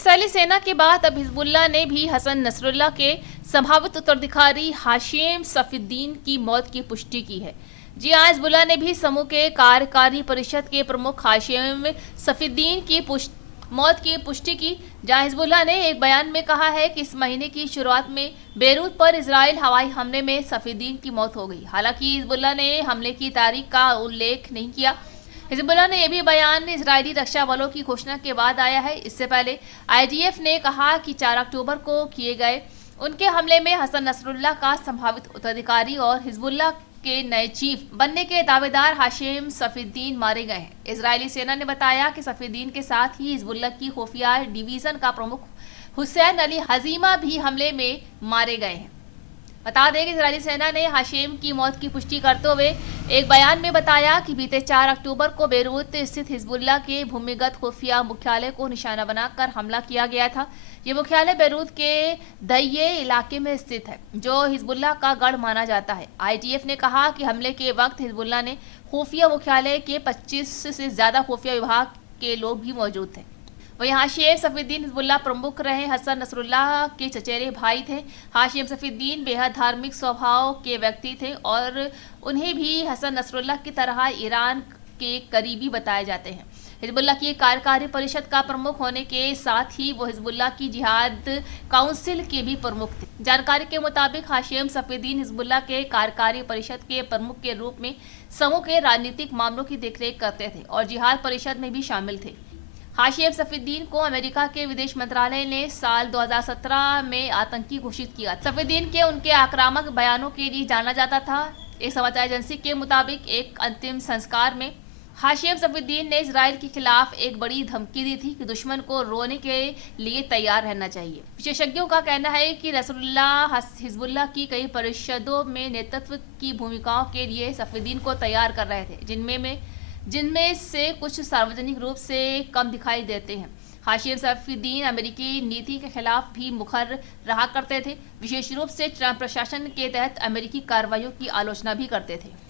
Israeli सेना के बाद अब हिजबुल्लाह ने भी हसन नसरुल्लाह के संभावित उत्तराधिकारी हाशिम सफीउद्दीन की मौत की पुष्टि की है। जी हाँ, हिजबुल्लाह ने भी समूह के कार्यकारी परिषद के प्रमुख हाशिम सफीउद्दीन की मौत की पुष्टि की, जहां हिजबुल्लाह ने एक बयान में कहा है कि इस महीने की शुरुआत में बेरूत पर इजराइल हवाई हमले में सफीउद्दीन की मौत हो गई। हालांकि हिजबुल्लाह ने हमले की तारीख का उल्लेख नहीं किया। हिजबुल्लाह ने यह भी बयान इजरायली रक्षा बलों की घोषणा के बाद आया है। इससे पहले आईडीएफ ने कहा कि 4 अक्टूबर को किए गए उनके हमले में हसन नसरुल्लाह का संभावित उत्तराधिकारी और हिजबुल्लाह के नए चीफ बनने के दावेदार हाशिम सफीउद्दीन मारे गए हैं। इजरायली सेना ने बताया कि सफीउद्दीन के साथ ही हिजबुल्लाह की खुफिया डिवीजन का प्रमुख हुसैन अली हजीमा भी हमले में मारे गए हैं। बता दें कि इजरायली सेना ने हाशिम की मौत की पुष्टि करते हुए एक बयान में बताया कि बीते 4 अक्टूबर को बेरूत स्थित हिजबुल्लाह के भूमिगत खुफिया मुख्यालय को निशाना बनाकर हमला किया गया था। ये मुख्यालय बेरूत के दहिये इलाके में स्थित है, जो हिजबुल्लाह का गढ़ माना जाता है। आईडीएफ ने कहा कि हमले के वक्त हिजबुल्लाह ने खुफिया मुख्यालय के 25 से ज्यादा खुफिया विभाग के लोग भी मौजूद थे। वहीं हाशिम सफीउद्दीन हिजबुल्लाह प्रमुख रहे हसन नसरुल्लाह के चचेरे भाई थे। हाशिम सफीउद्दीन बेहद धार्मिक स्वभाव के व्यक्ति थे और उन्हें भी हसन नसरुल्लाह की तरह ईरान के करीबी बताए जाते हैं। हिजबुल्लाह की कार्यकारी परिषद का प्रमुख होने के साथ ही वो हिजबुल्लाह की जिहाद काउंसिल के भी प्रमुख थे। जानकारी के मुताबिक हाशिम सफीउद्दीन हिजबुल्लाह के कार्यकारी परिषद के प्रमुख के रूप में समूह के राजनीतिक मामलों की देखरेख करते थे और जिहाद परिषद में भी शामिल थे। हाशिम सफीउद्दीन को अमेरिका के विदेश मंत्रालय ने साल 2017 में आतंकी घोषित किया। सफीउद्दीन के उनके आक्रामक बयानों के लिए जाना जाता था। एक समाचार एजेंसी के मुताबिक एक अंतिम संस्कार में हाशिम सफीउद्दीन ने इजराइल के खिलाफ एक बड़ी धमकी दी थी कि दुश्मन को रोने के लिए तैयार रहना चाहिए। विशेषज्ञों का कहना है कि नसरुल्लाह हिजबुल्लाह की कई परिषदों में नेतृत्व की भूमिकाओं के लिए सफीउद्दीन को तैयार कर रहे थे, जिनमें से कुछ सार्वजनिक रूप से कम दिखाई देते हैं। हाशिम सफीउद्दीन अमेरिकी नीति के खिलाफ भी मुखर रहा करते थे, विशेष रूप से ट्रंप प्रशासन के तहत अमेरिकी कार्रवाइयों की आलोचना भी करते थे।